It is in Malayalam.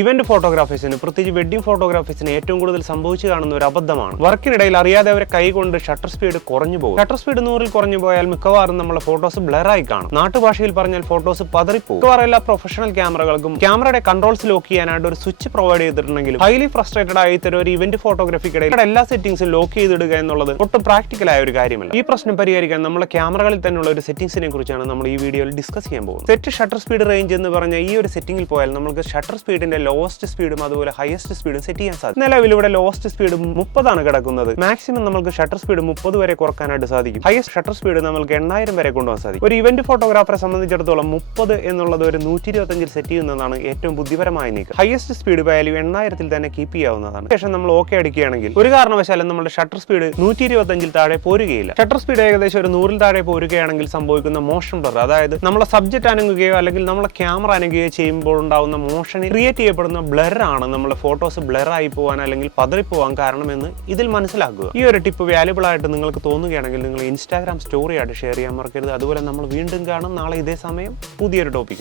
ഇവന്റ് ഫോട്ടോഗ്രാഫേഴ്സിന് പ്രത്യേകിച്ച് വെഡിംഗ് ഫോട്ടോഗ്രാഫേഴ്സിന് ഏറ്റവും കൂടുതൽ സംഭവിച്ചു കാണുന്ന ഒരു അബദ്ധമാണ് വർക്കിനിടയിൽ അറിയാതെ അവരെ കൈകൊണ്ട് ഷട്ടർ സ്പീഡ് കുറഞ്ഞു പോകും. ഷട്ടർ സ്പീഡ് 100-ൽ കുറഞ്ഞു പോയാൽ മിക്കവാറും നമ്മളെ ഫോട്ടോസ് ബ്ലറായി കാണും. നാട്ടുഭാഷയിൽ പറഞ്ഞാൽ ഫോട്ടോസ് പതറിപ്പോകും. മിക്കവാറും എല്ലാ പ്രൊഫഷണൽ ക്യാമറകൾക്കും ക്യാമറയുടെ കൺട്രോൾസ് ലോക്ക് ചെയ്യാനായിട്ട് ഒരു സ്വിച്ച് പ്രൊവൈഡ് ചെയ്തിട്ടുണ്ടെങ്കിലും ഹൈലി ഫ്രസ്ട്രേറ്റഡ് ആയി തരും ഒരു ഇവന്റ് ഫോട്ടോഗ്രാഫിക്കിടയിൽ എല്ലാ സെറ്റിംഗ്സും ലോക്ക് ചെയ്തിടുക എന്നുള്ളത് ഒട്ടും പ്രാക്ടിക്കൽ ആയ ഒരു കാര്യമല്ല. ഈ പ്രശ്നം പരിഹരിക്കാൻ നമ്മളെ ക്യാമറകളിൽ തന്നെയുള്ള ഒരു സെറ്റിംഗ്സിനെ കുറിച്ചാണ് നമ്മൾ ഈ വീഡിയോയിൽ ഡിസ്കസ് ചെയ്യാൻ പോകുന്നത്. സെറ്റ് ഷട്ടർ സ്പീഡ് റേഞ്ച് എന്ന് പറഞ്ഞ ഈ ഒരു സെറ്റിംഗിൽ പോയാൽ നമുക്ക് ഷട്ടർ സ്പീഡിന്റെ ലോവസ്റ്റ് സ്പീഡും അതുപോലെ ഹയസ്റ്റ് സ്പീഡും സെറ്റ് ചെയ്യാൻ സാധിക്കും. നിലവിൽ ഇവിടെ ലോവസ്റ്റ് സ്പീഡ് 30 ആണ് കിടക്കുന്നത്. മാക്സിമം നമുക്ക് ഷട്ടർ സ്പീഡ് 30 വരെ കുറക്കാനായിട്ട് സാധിക്കും. ഹയസ്റ്റ് ഷട്ടർ സ്പീഡ് നമുക്ക് 8000 വരെ കൊണ്ടുപോകാൻ സാധിക്കും. ഒരു ഇവന്റ് ഫോട്ടോഗ്രാഫറെ സംബന്ധിച്ചിടത്തോളം 30 എന്നുള്ളത് ഒരു 125 സെറ്റ് ചെയ്യുന്നതാണ് ഏറ്റവും ബുദ്ധിപരമായ നീക്കം. ഹയസ്റ്റ് സ്പീഡ് വാല്യൂ 8000-ൽ തന്നെ കീപ്പ് ചെയ്യാവുന്നതാണ്. ശേഷം നമ്മൾ ഓക്കെ അടിക്കുകയാണെങ്കിൽ ഒരു കാരണവശാലും നമ്മുടെ ഷട്ടർ സ്പീഡ് 125-ൽ താഴെ പോരുകയില്ല. ഷട്ടർ സ്പീഡ് ഏകദേശം ഒരു 100-ൽ താഴെ പോരുകയാണെങ്കിൽ സംഭവിക്കുന്ന മോഷൻ ബ്ലർ, അതായത് നമ്മളെ സബ്ജക്റ്റ് അനങ്ങുകയോ അല്ലെങ്കിൽ നമ്മളെ ക്യാമറ അനങ്ങുകയോ ചെയ്യുമ്പോൾ ഉണ്ടാവുന്ന മോഷനിൽ ക്രിയേറ്റ് ചെയ്യപ്പെടുന്ന ബ്ലർ ആണ് നമ്മളെ ഫോട്ടോസ് ബ്ലർ ആയി പോകാൻ അല്ലെങ്കിൽ പതറിപ്പോവാൻ കാരണമെന്ന് ഇതിൽ മനസ്സിലാക്കുക. ഈ ഒരു ടിപ്പ് വാല്യുബിൾ ആയിട്ട് നിങ്ങൾക്ക് തോന്നുകയാണെങ്കിൽ നിങ്ങൾ ഇൻസ്റ്റാഗ്രാം സ്റ്റോറി ആയിട്ട് ഷെയർ ചെയ്യാൻ മറക്കരുത്. അതുപോലെ നമ്മൾ വീണ്ടും കാണും നാളെ ഇതേ സമയം പുതിയൊരു ടോപ്പിക്കുമായി.